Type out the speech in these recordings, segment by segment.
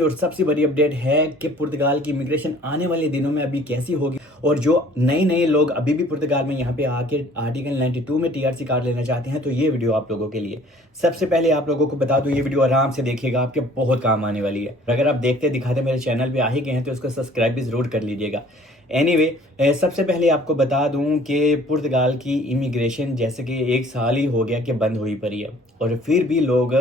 और सबसे बड़ी अपडेट है कि पुर्तगाल की इमिग्रेशन आने वाले दिनों में अभी कैसी होगी और जो नए लोग अभी भी पुर्तगाल में यहाँ पे आके आर्टिकल 92 में टीआरसी कार्ड लेना चाहते हैं, तो ये वीडियो आप लोगों के लिए। सबसे पहले आप लोगों को बता दूं, ये वीडियो आराम से देखिएगा, आपके बहुत काम आने वाली है। अगर आप देखते दिखाते मेरे चैनल पे आ ही गए हैं तो उसको सब्सक्राइब भी जरूर कर लीजिएगा। एनीवे, सबसे पहले आपको बता दूं कि पुर्तगाल की इमिग्रेशन जैसे कि 1 साल ही हो गया कि बंद हुई पड़ी है, और फिर भी लोग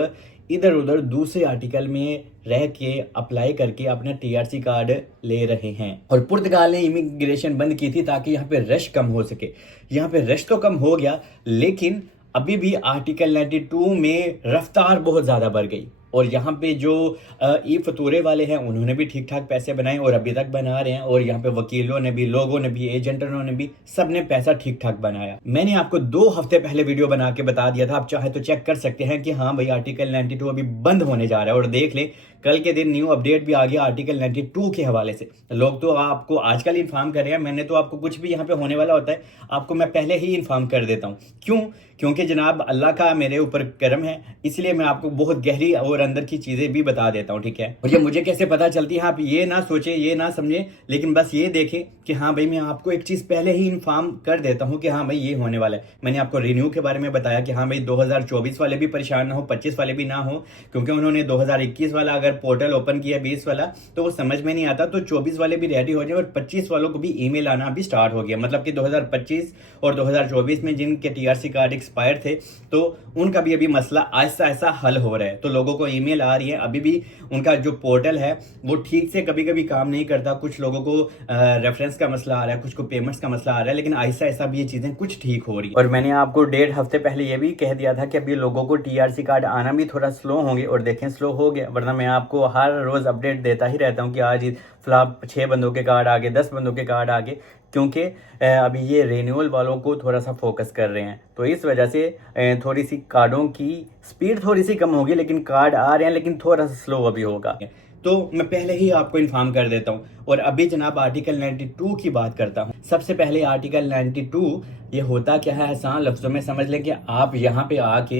इधर उधर दूसरे आर्टिकल में रह के अप्लाई करके अपना टीआरसी कार्ड ले रहे हैं। और पुर्तगाल ने इमिग्रेशन बंद की थी ताकि यहाँ पे रश कम हो सके। यहाँ पे रश तो कम हो गया, लेकिन अभी भी आर्टिकल 92 में रफ्तार बहुत ज़्यादा बढ़ गई। और यहाँ पे जो ई फतूरे वाले हैं उन्होंने भी ठीक ठाक पैसे बनाए और अभी तक बना रहे हैं, और यहाँ पे वकीलों ने भी, लोगों ने भी, एजेंटों ने भी, सबने पैसा ठीक ठाक बनाया। मैंने आपको 2 हफ्ते पहले वीडियो बना के बता दिया था, आप चाहे तो चेक कर सकते हैं कि हाँ भाई आर्टिकल 92 अभी बंद होने जा रहा है। और देख ले, कल के दिन न्यू अपडेट भी आ गया आर्टिकल 92 के हवाले से। लोग तो आपको आजकल इन्फॉर्म कर रहे हैं, मैंने तो आपको कुछ भी यहाँ पे होने वाला होता है आपको मैं पहले ही इन्फॉर्म कर देता हूँ। क्यों? क्योंकि जनाब अल्लाह का मेरे ऊपर करम है, इसलिए मैं आपको बहुत गहरी और अंदर की चीजें भी बता देता हूँ, ठीक है। और ये मुझे कैसे पता चलती है, आप ये ना सोचे, ये ना समझे, लेकिन बस ये देखें कि हाँ भाई मैं आपको एक चीज पहले ही इन्फॉर्म कर देता हूँ कि हाँ भाई ये होने वाला है। मैंने आपको रिन्यू के बारे में बताया कि हाँ भाई 2024 वाले भी परेशान ना हो, 25 वाले भी ना हो, क्योंकि उन्होंने 2021 वाला अगर पोर्टल ओपन किया 20 वाला तो वो समझ में नहीं आता, तो 24 वाले भी रेडी हो जाए। और 25 वालों को भी ईमेल आना भी स्टार्ट हो गया, मतलब कि 2025 और 2024 में जिनके टीआरसी कार्ड एक्सपायर थे तो उनका भी अभी मसला ऐसा ऐसा हल हो रहा है। तो लोगों को ईमेल आ रही है, अभी भी उनका जो पोर्टल है वो ठीक से कभी कभी काम नहीं करता। कुछ लोगों को रेफरेंस का मसला आ रहा है, कुछ को पेमेंट्स का मसला आ रहा है, लेकिन ऐसा ऐसा भी ये चीजें कुछ ठीक हो रही है। और मैंने आपको 1.5 हफ्ते पहले ये भी कह दिया था कि अभी लोगों को टीआरसी कार्ड आना भी थोड़ा स्लो होंगे, और देखें स्लो हो गया। वरना मैं आपको हर रोज अपडेट देता ही रहता हूँ कि आज ही फिलहाल 6 बंदों के कार्ड आगे, 10 बंदों के कार्ड आगे, क्योंकि अभी ये रिन्यूअल वालों को थोड़ा सा फोकस कर रहे हैं। तो इस वजह से थोड़ी सी कार्डों की स्पीड थोड़ी सी कम होगी, लेकिन कार्ड आ रहे हैं, लेकिन थोड़ा सा स्लो अभी होगा। तो मैं पहले ही आपको इन्फॉर्म कर देता हूँ। और अभी जनाब आर्टिकल 92 की बात करता हूँ। सबसे पहले आर्टिकल 92 ये होता क्या है, आसान लफ्जों में समझ लें कि आप यहाँ पे आके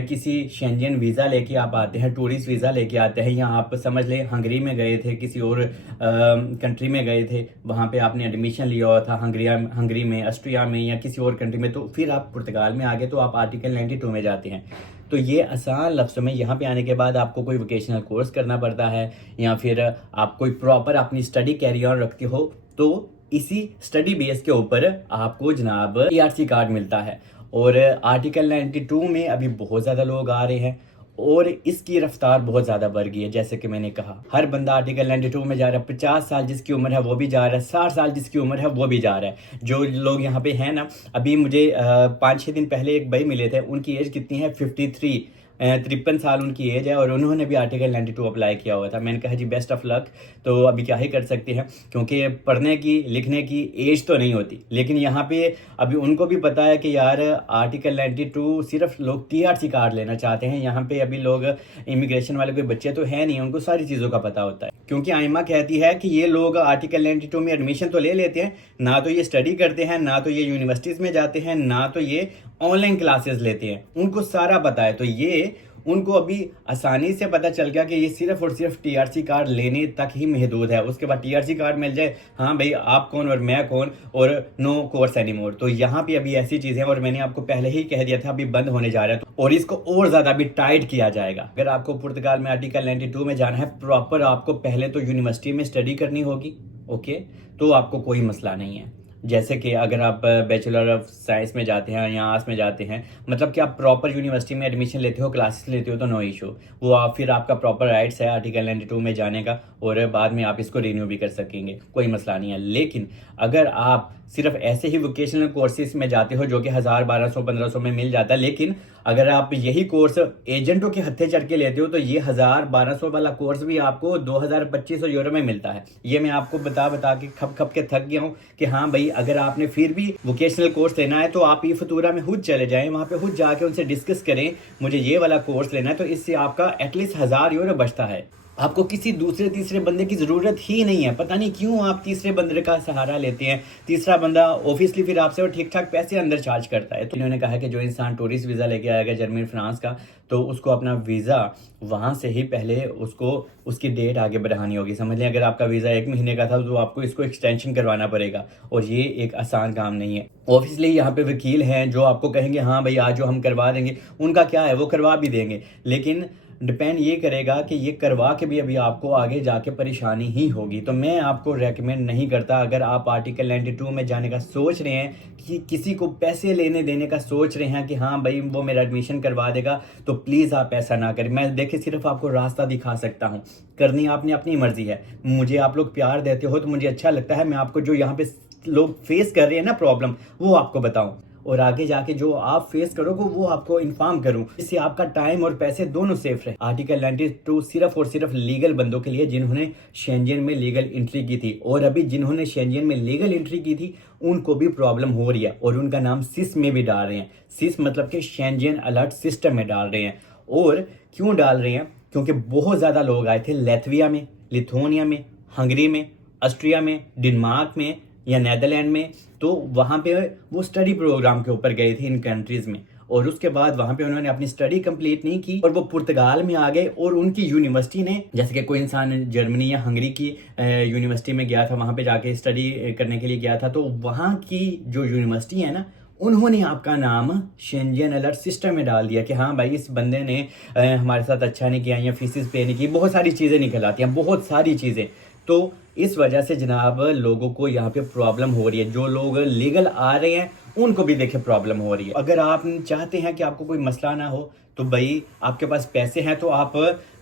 किसी शेंजन वीज़ा लेके आप आते हैं, टूरिस्ट वीज़ा लेके आते हैं, या आप समझ लें हंगरी में गए थे, किसी और कंट्री में गए थे, वहाँ पे आपने एडमिशन लिया हुआ था हंगरी में, ऑस्ट्रिया में, या किसी और कंट्री में, तो फिर आप पुर्तगाल में आ गए तो आप आर्टिकल 92 में जाते हैं। तो ये आसान लफ्ज़ों में यहाँ पे आने के बाद आपको कोई वोकेशनल कोर्स करना पड़ता है, या फिर आप कोई प्रॉपर अपनी स्टडी कैरी ऑन रखते हो, तो इसी स्टडी बेस के ऊपर आपको जनाब टीआरसी कार्ड मिलता है। और आर्टिकल 92 में अभी बहुत ज़्यादा लोग आ रहे हैं और इसकी रफ्तार बहुत ज़्यादा बढ़ गई है। जैसे कि मैंने कहा, हर बंदा आर्टिकल 92 में जा रहा है। 50 साल जिसकी उम्र है वो भी जा रहा है, 60 साल जिसकी उम्र है वो भी जा रहा है। जो लोग यहाँ पे हैं ना, अभी मुझे 5-6 दिन पहले एक भाई मिले थे, उनकी एज कितनी है, 53, 53 साल उनकी एज है, और उन्होंने भी आर्टिकल 92 अप्लाई किया हुआ था। मैंने कहा जी बेस्ट ऑफ लक। तो अभी क्या ही कर सकते हैं, क्योंकि पढ़ने की लिखने की एज तो नहीं होती, लेकिन यहाँ पे अभी उनको भी पता है कि यार आर्टिकल 92 सिर्फ लोग टीआरसी कार्ड लेना चाहते हैं। यहाँ पे अभी लोग इमिग्रेशन वाले कोई बच्चे तो है नहीं, उनको सारी चीज़ों का पता होता है। क्योंकि आइमा कहती है कि ये लोग आर्टिकल 92 में एडमिशन तो ले लेते हैं, ना तो ये स्टडी करते हैं, ना तो ये यूनिवर्सिटीज़ में जाते हैं, ना तो ये ऑनलाइन क्लासेस लेते हैं, उनको सारा पता है। तो ये उनको अभी आसानी से पता चल गया कि ये सिर्फ और सिर्फ टीआरसी कार्ड लेने तक ही महदूद है। उसके बाद टीआरसी कार्ड मिल जाए, हाँ भाई आप कौन और मैं कौन, और नो कोर्स एनीमोर। तो यहाँ पे अभी ऐसी चीज़ें हैं, और मैंने आपको पहले ही कह दिया था अभी बंद होने जा रहा है, और इसको और ज़्यादा अभी टाइट किया जाएगा। अगर आपको पुर्तगाल में आर्टिकल 92 में जाना है प्रॉपर, आपको पहले तो यूनिवर्सिटी में स्टडी करनी होगी, ओके, तो आपको कोई मसला नहीं है। जैसे कि अगर आप बैचलर ऑफ साइंस में जाते हैं या आर्ट्स में जाते हैं, मतलब कि आप प्रॉपर यूनिवर्सिटी में एडमिशन लेते हो, क्लासेस लेते हो, तो नो इशू, वो आप फिर आपका प्रॉपर राइट्स है आर्टिकल 92 में जाने का, और बाद में आप इसको रिन्यू भी कर सकेंगे, कोई मसला नहीं है। लेकिन अगर आप सिर्फ ऐसे ही वोकेशनल कोर्सेज में जाते हो जो कि 1000, 1200, 1500 में मिल जाता है, लेकिन अगर आप यही कोर्स एजेंटों के हत्थे चढ़ के लेते हो तो ये 1000, 1200 वाला कोर्स भी आपको 2000-2500 यूरो में मिलता है। ये मैं आपको बता के खप के थक गया हूँ कि हाँ भाई अगर आपने फिर भी वोकेशनल कोर्स लेना है तो आप ई फतूरा में खुद चले जाएं, वहाँ पे खुद जाके उनसे डिस्कस करें, मुझे ये वाला कोर्स लेना है, तो इससे आपका एटलीस्ट 1000 यूरो बचता है। आपको किसी दूसरे तीसरे बंदे की ज़रूरत ही नहीं है। पता नहीं क्यों आप तीसरे बंदे का सहारा लेते हैं। तीसरा बंदा ऑब्वियसली फिर आपसे वो ठीक ठाक पैसे अंदर चार्ज करता है। तो इन्होंने कहा कि जो इंसान टूरिस्ट वीज़ा लेके आएगा जर्मनी फ्रांस का, तो उसको अपना वीज़ा वहाँ से ही पहले उसको उसकी डेट आगे बढ़ानी होगी। समझ लें अगर आपका वीज़ा 1 महीने का था तो आपको इसको एक्सटेंशन करवाना पड़ेगा, और ये एक आसान काम नहीं है। ऑब्वियसली यहाँ पे वकील हैं जो आपको कहेंगे हाँ भाई आज जो हम करवा देंगे, उनका क्या है, वो करवा भी देंगे, लेकिन डिपेंड ये करेगा कि ये करवा के भी अभी आपको आगे जाके परेशानी ही होगी। तो मैं आपको रेकमेंड नहीं करता। अगर आप आर्टिकल 92 में जाने का सोच रहे हैं, कि किसी को पैसे लेने देने का सोच रहे हैं कि हाँ भाई वो मेरा एडमिशन करवा देगा, तो प्लीज़ आप ऐसा ना करें। मैं देखिए सिर्फ आपको रास्ता दिखा सकता हूँ, करनी आपने अपनी मर्जी है। मुझे आप लोग प्यार देते हो तो मुझे अच्छा लगता है, मैं आपको जो यहाँ पे लोग फेस कर रहे हैं ना प्रॉब्लम, वो आपको बताऊं, और आगे जाके जो आप फेस करोगे वो आपको इन्फॉर्म करूं, इससे आपका टाइम और पैसे दोनों सेफ रहे। आर्टिकल 92 सिर्फ और सिर्फ लीगल बंदों के लिए जिन्होंने शेंजन में लीगल एंट्री की थी, और अभी जिन्होंने शेंजन में लीगल एंट्री की थी उनको भी प्रॉब्लम हो रही है, और उनका नाम सिस में भी डाल रहे हैं। सिस मतलब कि शेंजन अलर्ट सिस्टम में डाल रहे हैं। और क्यों डाल रहे हैं? क्योंकि बहुत ज़्यादा लोग आए थे लैत्विया में, लिथुआनिया में, हंगरी में, ऑस्ट्रिया में, डेनमार्क में या नीदरलैंड में। तो वहाँ पे वो स्टडी प्रोग्राम के ऊपर गए थे इन कंट्रीज़ में, और उसके बाद वहाँ पे उन्होंने अपनी स्टडी कंप्लीट नहीं की और वो पुर्तगाल में आ गए, और उनकी यूनिवर्सिटी ने, जैसे कि कोई इंसान जर्मनी या हंगरी की यूनिवर्सिटी में गया था, वहाँ पे जाके स्टडी करने के लिए गया था, तो वहाँ की जो यूनिवर्सिटी है ना, उन्होंने आपका नाम शेंजन अलर्ट सिस्टम में डाल दिया कि हाँ भाई इस बंदे ने हमारे साथ अच्छा नहीं किया या फीसिस पे नहीं की। बहुत सारी चीज़ें निकल आती हैं, बहुत सारी चीज़ें। तो इस वजह से जनाब लोगों को यहाँ पे प्रॉब्लम हो रही है। जो लोग लीगल आ रहे हैं उनको भी देखे प्रॉब्लम हो रही है। अगर आप चाहते हैं कि आपको कोई मसला ना हो, तो भाई आपके पास पैसे हैं तो आप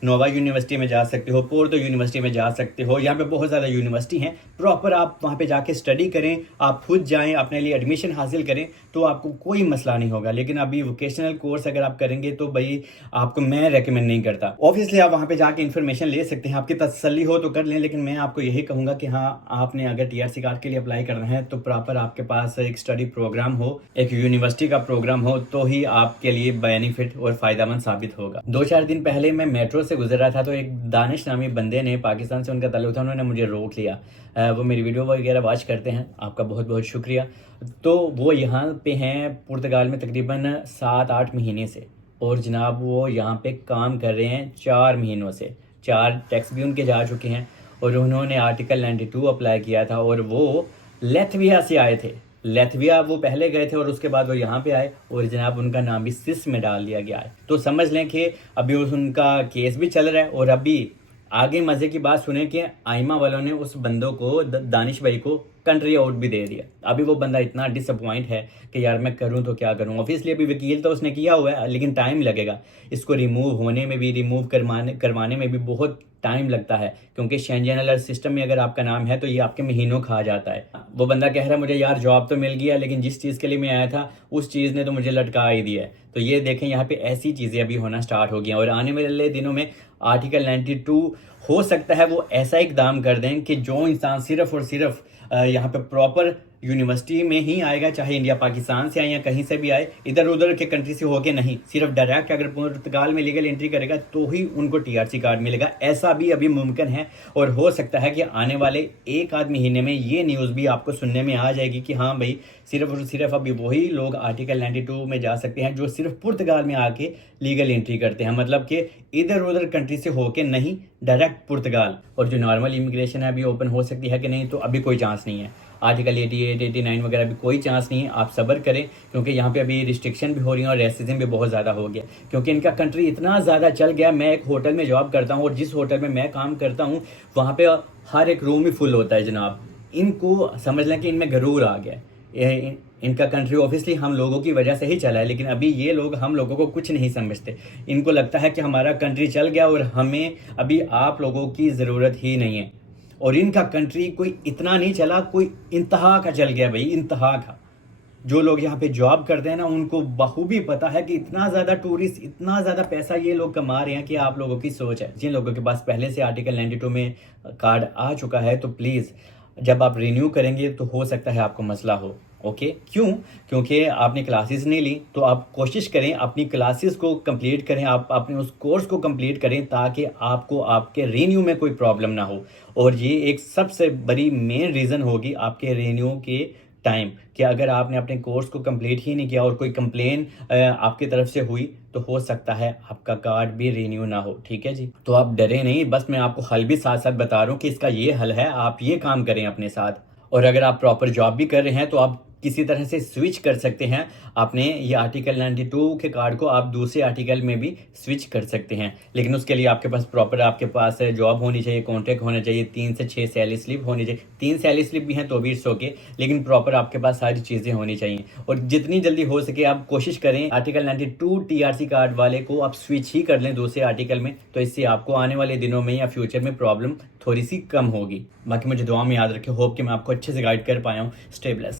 नोवा यूनिवर्सिटी में जा सकते हो, पोर्तो यूनिवर्सिटी में जा सकते हो। यहाँ पे बहुत ज़्यादा यूनिवर्सिटी हैं, प्रॉपर आप वहाँ पे जाके स्टडी करें, आप खुद जाएं, अपने लिए एडमिशन हासिल करें, तो आपको कोई मसला नहीं होगा। लेकिन अभी वोकेशनल कोर्स अगर आप करेंगे तो भाई आपको मैं रेकमेंड नहीं करता। ऑब्वियसली आप वहाँ पे जाके इन्फॉर्मेशन ले सकते हैं, आपकी तसल्ली हो तो कर लें, लेकिन मैं आपको यही कहूँगा कि हाँ आपने अगर TRC कार्ड के लिए अप्लाई करना है तो प्रॉपर आपके पास एक स्टडी प्रोग्राम हो, एक यूनिवर्सिटी का प्रोग्राम हो, तो ही आपके लिए बेनिफिट और फ़ायदेमंद साबित होगा। 2-4 दिन पहले मैं मेट्रो से गुजर रहा था, तो एक दानिश नामी बंदे ने, पाकिस्तान से उनका ताल्लुक था, उन्होंने मुझे रोक लिया। वो मेरी वीडियो वगैरह वॉच करते हैं, आपका बहुत बहुत शुक्रिया। तो वो यहाँ पे हैं पुर्तगाल में तकरीबन 7-8 महीने से, और जनाब वो यहाँ पे काम कर रहे हैं 4 महीनों से। 4 टैक्स भी उनके जा चुके हैं, और उन्होंने आर्टिकल 92 अप्लाई किया था, और वो लैत्विया से आए थे। लैत्विया वो पहले गए थे और उसके बाद वो यहाँ पे आए, और जनाब उनका नाम भी सिस में डाल दिया गया है। तो समझ लें कि अभी उनका केस भी चल रहा है, और अभी आगे मजे की बात सुने कि आइमा वालों ने उस बंदों को, दानिश भाई को, कंट्री आउट भी दे दिया। अभी वो बंदा इतना डिसअपॉइंट है कि यार मैं करूं तो क्या करूं। ऑब्वियसली अभी वकील तो उसने किया हुआ है, लेकिन टाइम लगेगा इसको रिमूव होने में भी, रिमूव करवाने में भी बहुत टाइम लगता है, क्योंकि शेंजन अलर्ट सिस्टम में अगर आपका नाम है तो ये आपके महीनों खा जाता है। वो बंदा कह रहा है मुझे यार जॉब तो मिल गया, लेकिन जिस चीज़ के लिए मैं आया था उस चीज़ ने तो मुझे लटका ही दिया है। तो ये देखें यहाँ पे ऐसी चीज़ें अभी होना स्टार्ट हो गई हैं, और आने वाले दिनों में आर्टिकल 92 हो सकता है वो ऐसा इकदाम कर दें कि जो इंसान सिर्फ और सिर्फ यहाँ पे प्रॉपर यूनिवर्सिटी में ही आएगा, चाहे इंडिया पाकिस्तान से आए या कहीं से भी आए, इधर उधर के कंट्री से होके नहीं, सिर्फ डायरेक्ट अगर पुर्तगाल में लीगल एंट्री करेगा तो ही उनको TRC कार्ड मिलेगा। ऐसा भी अभी मुमकिन है, और हो सकता है कि आने वाले 1-8 महीने में ये न्यूज़ भी आपको सुनने में आ जाएगी कि हाँ भाई सिर्फ और सिर्फ अभी वही लोग आर्टिकल 92 में जा सकते हैं जो सिर्फ पुर्तगाल में आके लीगल एंट्री करते हैं, मतलब कि इधर उधर कंट्री से होके नहीं, डायरेक्ट पुर्तगाल। और जो नॉर्मल इमिग्रेशन है अभी ओपन हो सकती है कि नहीं, तो अभी कोई चांस नहीं है। आर्टिकल 88, 89 वगैरह भी कोई चांस नहीं है। आप सब्र करें, क्योंकि यहाँ पे अभी रिस्ट्रिक्शन भी हो रही है और रेसिज्म भी बहुत ज़्यादा हो गया, क्योंकि इनका कंट्री इतना ज़्यादा चल गया। मैं एक होटल में जॉब करता हूँ, और जिस होटल में मैं काम करता हूँ वहाँ पे हर एक रूम ही फुल होता है जनाब। इनको समझ लें कि इनमें गरूर आ गया। इनका कंट्री ऑब्वियसली हम लोगों की वजह से ही चला है, लेकिन अभी ये लोग हम लोगों को कुछ नहीं समझते। इनको लगता है कि हमारा कंट्री चल गया और हमें अभी आप लोगों की ज़रूरत ही नहीं है। और इनका कंट्री कोई इतना नहीं चला, कोई इंतहा का चल गया भाई, इंतहा का। जो लोग यहाँ पे जॉब करते हैं ना, उनको बखूबी पता है कि इतना ज़्यादा टूरिस्ट, इतना ज़्यादा पैसा ये लोग कमा रहे हैं कि आप लोगों की सोच है। जिन लोगों के पास पहले से आर्टिकल 92 में कार्ड आ चुका है, तो प्लीज़ जब आप रिन्यू करेंगे तो हो सकता है आपको मसला हो। ओके, क्यों? क्योंकि आपने क्लासेस नहीं ली, तो आप कोशिश करें अपनी क्लासेस को कंप्लीट करें, आप अपने उस कोर्स को कंप्लीट करें ताकि आपको आपके रेन्यू में कोई प्रॉब्लम ना हो। और ये एक सबसे बड़ी मेन रीज़न होगी आपके रेन्यू के टाइम, कि अगर आपने अपने कोर्स को कंप्लीट ही नहीं किया और कोई कंप्लेन आपकी तरफ से हुई तो हो सकता है आपका कार्ड भी रिन्यू ना हो। ठीक है जी, तो आप डरे नहीं, बस मैं आपको हल भी साथ साथ बता रहा हूँ कि इसका ये हल है, आप ये काम करें अपने साथ। और अगर आप प्रॉपर जॉब भी कर रहे हैं तो आप किसी तरह से स्विच कर सकते हैं आपने ये आर्टिकल 92 के कार्ड को, आप दूसरे आर्टिकल में भी स्विच कर सकते हैं। लेकिन उसके लिए आपके पास प्रॉपर आपके पास जॉब होनी चाहिए, कॉन्ट्रैक्ट होना चाहिए, 3 से 6 सैलरी स्लिप होनी चाहिए। 3 सैलरी स्लिप भी हैं तो भी इट्स ओके, लेकिन प्रॉपर आपके पास सारी चीज़ें होनी चाहिए। और जितनी जल्दी हो सके आप कोशिश करें आर्टिकल 92 टीआरसी कार्ड वाले को आप स्विच ही कर लें दूसरे आर्टिकल में, तो इससे आपको आने वाले दिनों में या फ्यूचर में प्रॉब्लम थोड़ी सी कम होगी। बाकी मुझे दुआ में याद रखें, होप कि मैं आपको अच्छे से गाइड कर पाया हूँ। Stay blessed.